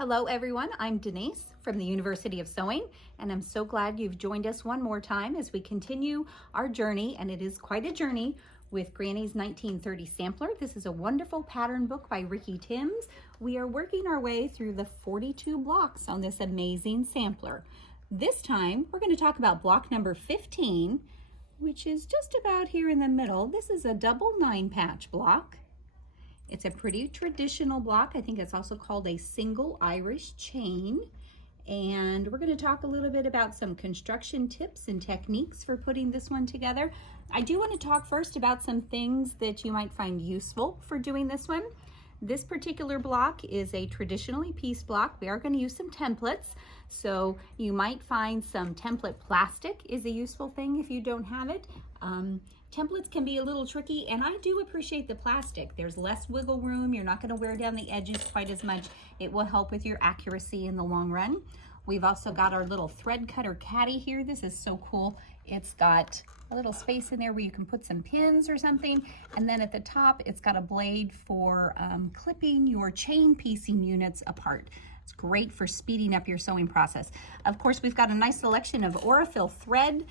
Hello everyone, I'm Denise from the University of Sewing, and I'm so glad you've joined us one more time as we continue our journey, and it is quite a journey, with Granny's 1930 Sampler. This is a wonderful pattern book by Ricky Timms. We are working our way through the 42 blocks on this amazing sampler. This time, we're going to talk about block number 15, which is just about here in the middle. This is a double 9-patch block. It's a pretty traditional block. I think it's also called a single Irish chain. And we're going to talk a little bit about some construction tips and techniques for putting this one together. I do want to talk first about some things that you might find useful for doing this one. This particular block is a traditionally piece block. We are going to use some templates. So you might find some template plastic is a useful thing if you don't have it. Templates can be a little tricky, and I do appreciate the plastic. There's less wiggle room. You're not going to wear down the edges quite as much. It will help with your accuracy in the long run. We've also got our little thread cutter caddy here. This is so cool. It's got a little space in there where you can put some pins or something, and then at the top it's got a blade for clipping your chain piecing units apart. It's great for speeding up your sewing process. Of course, we've got a nice selection of Aurifil thread.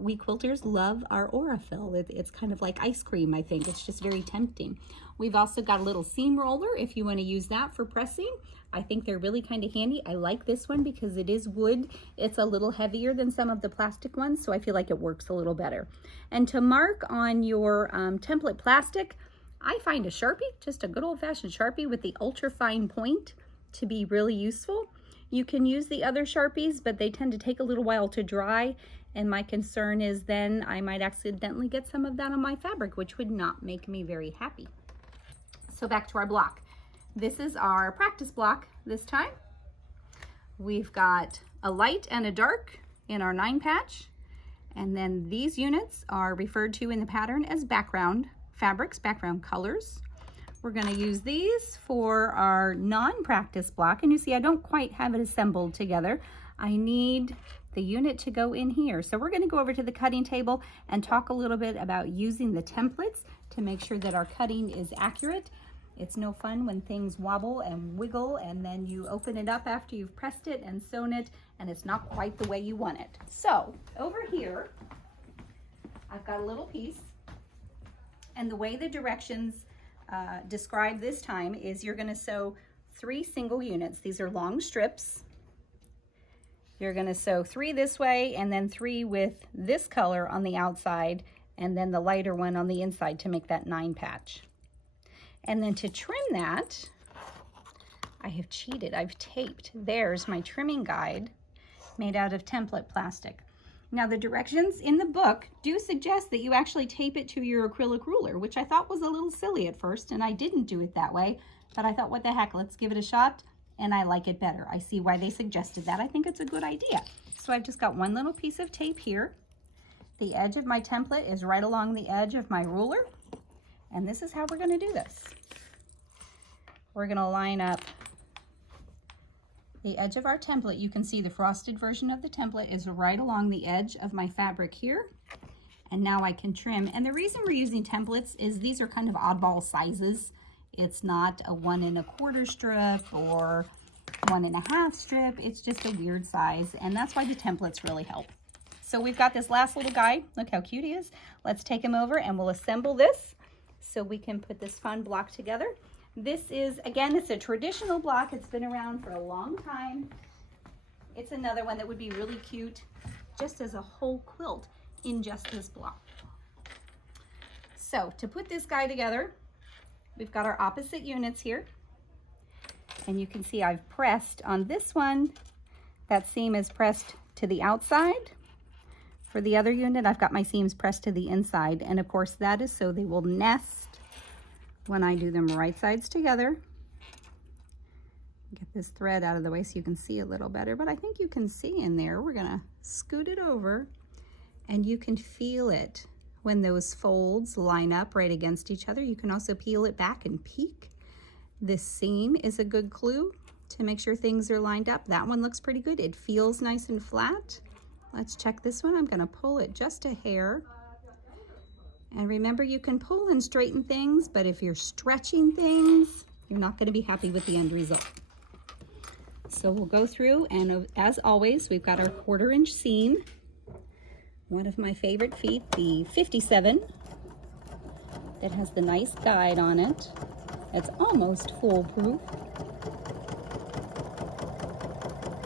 We quilters love our Aurifil. It's kind of like ice cream, I think. It's just very tempting. We've also got a little seam roller if you want to use that for pressing. I think they're really kind of handy. I like this one because it is wood. It's a little heavier than some of the plastic ones, so I feel like it works a little better. And to mark on your template plastic, I find a Sharpie, just a good old-fashioned Sharpie with the ultra fine point, to be really useful. You can use the other Sharpies, but they tend to take a little while to dry, and my concern is then I might accidentally get some of that on my fabric, which would not make me very happy. So back to our block. This is our practice block this time. We've got a light and a dark in our 9-patch, and then these units are referred to in the pattern as background fabrics, background colors. We're going to use these for our non-practice block, and you see I don't quite have it assembled together. I need the unit to go in here. So we're going to go over to the cutting table and talk a little bit about using the templates to make sure that our cutting is accurate. It's no fun when things wobble and wiggle and then you open it up after you've pressed it and sewn it and it's not quite the way you want it. So over here, I've got a little piece, and the way the directions describe this time is you're going to sew 3 single units. These are long strips. You're going to sew 3 this way and then 3 with this color on the outside and then the lighter one on the inside to make that 9-patch. And then to trim that, I have cheated. I've taped. There's my trimming guide made out of template plastic. Now the directions in the book do suggest that you actually tape it to your acrylic ruler, which I thought was a little silly at first, and I didn't do it that way, but I thought, what the heck, let's give it a shot, and I like it better. I see why they suggested that. I think it's a good idea. So I've just got one little piece of tape here. The edge of my template is right along the edge of my ruler, and this is how we're going to do this. We're going to line up the edge of our template. You can see the frosted version of the template is right along the edge of my fabric here. And now I can trim. And the reason we're using templates is these are kind of oddball sizes. It's not a 1 1/4 strip or 1 1/2 strip. It's just a weird size. And that's why the templates really help. So we've got this last little guy. Look how cute he is. Let's take him over and we'll assemble this so we can put this fun block together. This is, again, it's a traditional block. It's been around for a long time. It's another one that would be really cute just as a whole quilt in just this block. So to put this guy together, we've got our opposite units here. And you can see I've pressed on this one. That seam is pressed to the outside. For the other unit, I've got my seams pressed to the inside. And of course, that is so they will nest when I do them right sides together. Get this thread out of the way so you can see a little better, but I think you can see in there. We're gonna scoot it over and you can feel it when those folds line up right against each other. You can also peel it back and peek. This seam is a good clue to make sure things are lined up. That one looks pretty good. It feels nice and flat. Let's check this one. I'm gonna pull it just a hair. And remember, you can pull and straighten things, but if you're stretching things, you're not going to be happy with the end result. So we'll go through, and as always, we've got our 1/4 inch seam. One of my favorite feet, the 57, that has the nice guide on it. It's almost foolproof.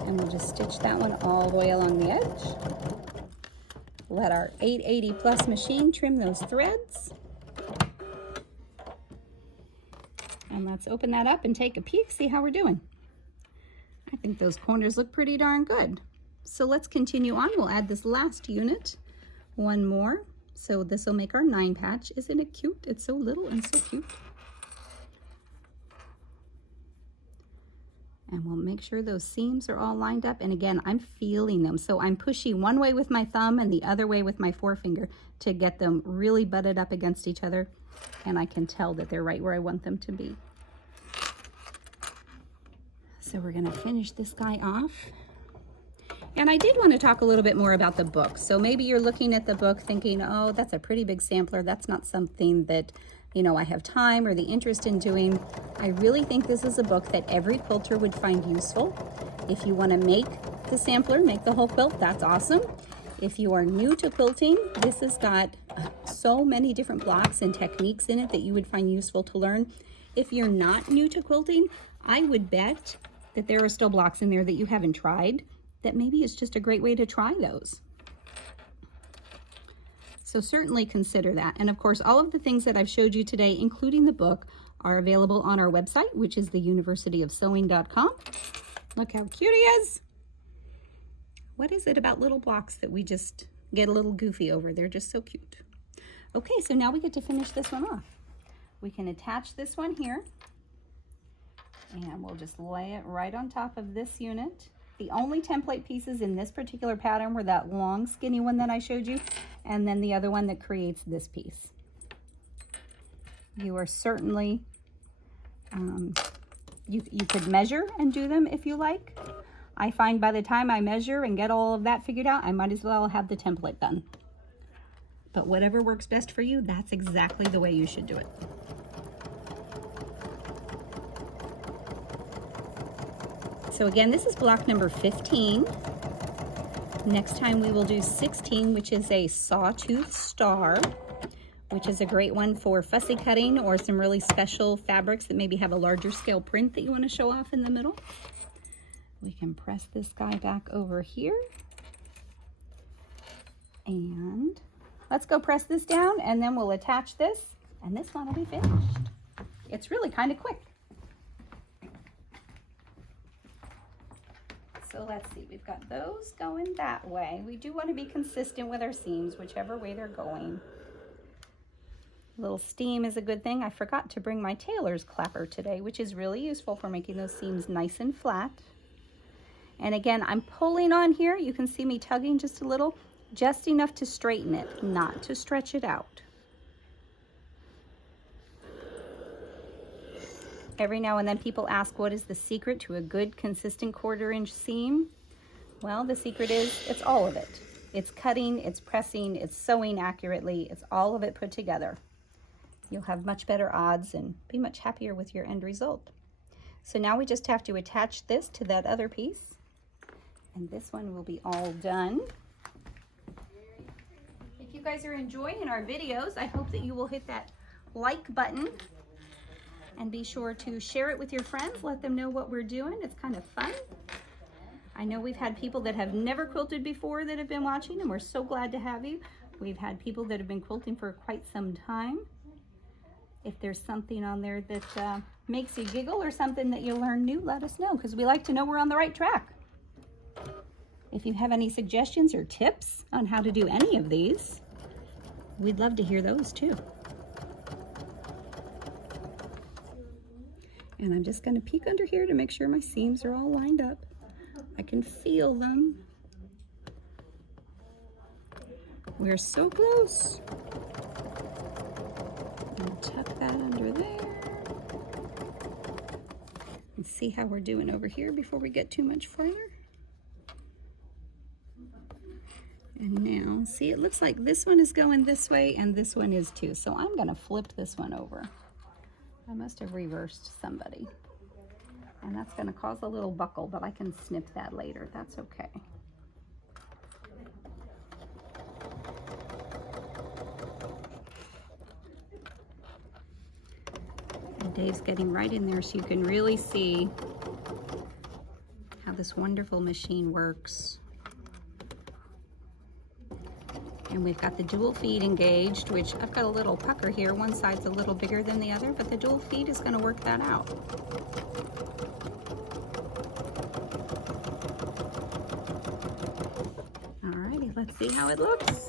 And we'll just stitch that one all the way along the edge. Let our 880 plus machine trim those threads. And let's open that up and take a peek, see how we're doing. I think those corners look pretty darn good. So let's continue on. We'll add this last unit, one more. So this will make our 9 patch. Isn't it cute? It's so little and so cute. And we'll make sure those seams are all lined up. And again, I'm feeling them. So I'm pushing one way with my thumb and the other way with my forefinger to get them really butted up against each other. And I can tell that they're right where I want them to be. So we're gonna finish this guy off. And I did want to talk a little bit more about the book. So maybe you're looking at the book thinking, oh, that's a pretty big sampler. That's not something that, you know, I have time or the interest in doing. I really think this is a book that every quilter would find useful. If you want to make the sampler, make the whole quilt, that's awesome. If you are new to quilting, this has got so many different blocks and techniques in it that you would find useful to learn. If you're not new to quilting, I would bet that there are still blocks in there that you haven't tried, that maybe it's just a great way to try those. So certainly consider that. And of course, all of the things that I've showed you today, including the book, are available on our website, which is theuniversityofsewing.com. Look how cute he is. What is it about little blocks that we just get a little goofy over? They're just so cute. Okay, so now we get to finish this one off. We can attach this one here, and we'll just lay it right on top of this unit. The only template pieces in this particular pattern were that long skinny one that I showed you, and then the other one that creates this piece. You are certainly, you could measure and do them if you like. I find by the time I measure and get all of that figured out, I might as well have the template done. But whatever works best for you, that's exactly the way you should do it. So again, this is block number 15. Next time we will do 16, which is a sawtooth star, which is a great one for fussy cutting or some really special fabrics that maybe have a larger scale print that you want to show off in the middle. We can press this guy back over here. And let's go press this down, and then we'll attach this, and this one will be finished. It's really kind of quick. So let's see, we've got those going that way. We do want to be consistent with our seams, whichever way they're going. A little steam is a good thing. I forgot to bring my tailor's clapper today, which is really useful for making those seams nice and flat. And again, I'm pulling on here. You can see me tugging just a little, just enough to straighten it, not to stretch it out. Every now and then people ask, what is the secret to a good, consistent 1/4 inch seam? Well, the secret is, it's all of it. It's cutting, it's pressing, it's sewing accurately, it's all of it put together. You'll have much better odds and be much happier with your end result. So now we just have to attach this to that other piece, and this one will be all done. If you guys are enjoying our videos, I hope that you will hit that like button. And be sure to share it with your friends. Let them know what we're doing. It's kind of fun. I know we've had people that have never quilted before that have been watching, and we're so glad to have you. We've had people that have been quilting for quite some time. If there's something on there that makes you giggle or something that you learn new, let us know, because we like to know we're on the right track. If you have any suggestions or tips on how to do any of these, we'd love to hear those too. And I'm just going to peek under here to make sure my seams are all lined up. I can feel them. We're so close. And tuck that under there. And see how we're doing over here before we get too much further. And now, see, it looks like this one is going this way and this one is too. So I'm going to flip this one over. I must have reversed somebody. And that's going to cause a little buckle, but I can snip that later. That's okay. And Dave's getting right in there so you can really see how this wonderful machine works. And we've got the dual feed engaged, which I've got a little pucker here. One side's a little bigger than the other, but the dual feed is going to work that out. Alrighty, let's see how it looks.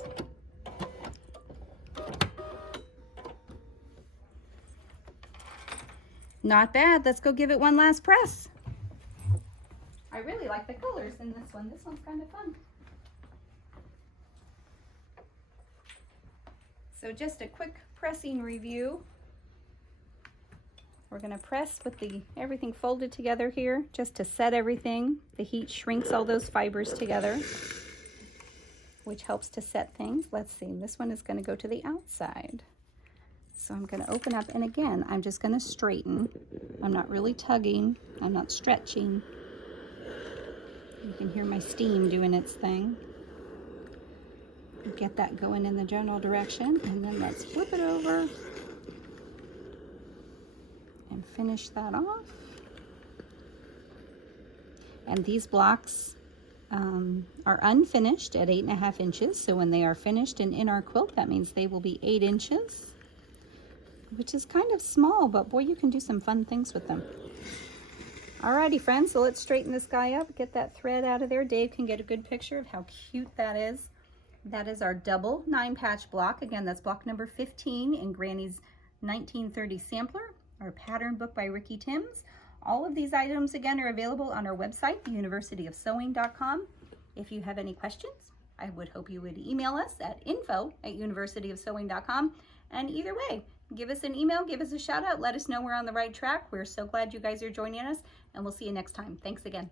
Not bad. Let's go give it one last press. I really like the colors in this one. This one's kind of fun. So just a quick pressing review. We're going to press with everything folded together here just to set everything. The heat shrinks all those fibers together, which helps to set things. Let's see, this one is going to go to the outside. So I'm going to open up, and again, I'm just going to straighten. I'm not really tugging. I'm not stretching. You can hear my steam doing its thing. Get that going in the general direction, and then let's flip it over and finish that off. And these blocks are unfinished at 8.5 inches, so when they are finished and in our quilt, that means they will be 8 inches, which is kind of small, but boy, you can do some fun things with them. Alrighty, friends, so let's straighten this guy up, get that thread out of there. Dave can get a good picture of how cute that is. That is our double 9-patch block. Again, that's block number 15 in Granny's 1930 sampler, our pattern book by Ricky Timms. All of these items, again, are available on our website, theuniversityofsewing.com. If you have any questions, I would hope you would email us at info@universityofsewing.com. And either way, give us an email, give us a shout out, let us know we're on the right track. We're so glad you guys are joining us, and we'll see you next time. Thanks again.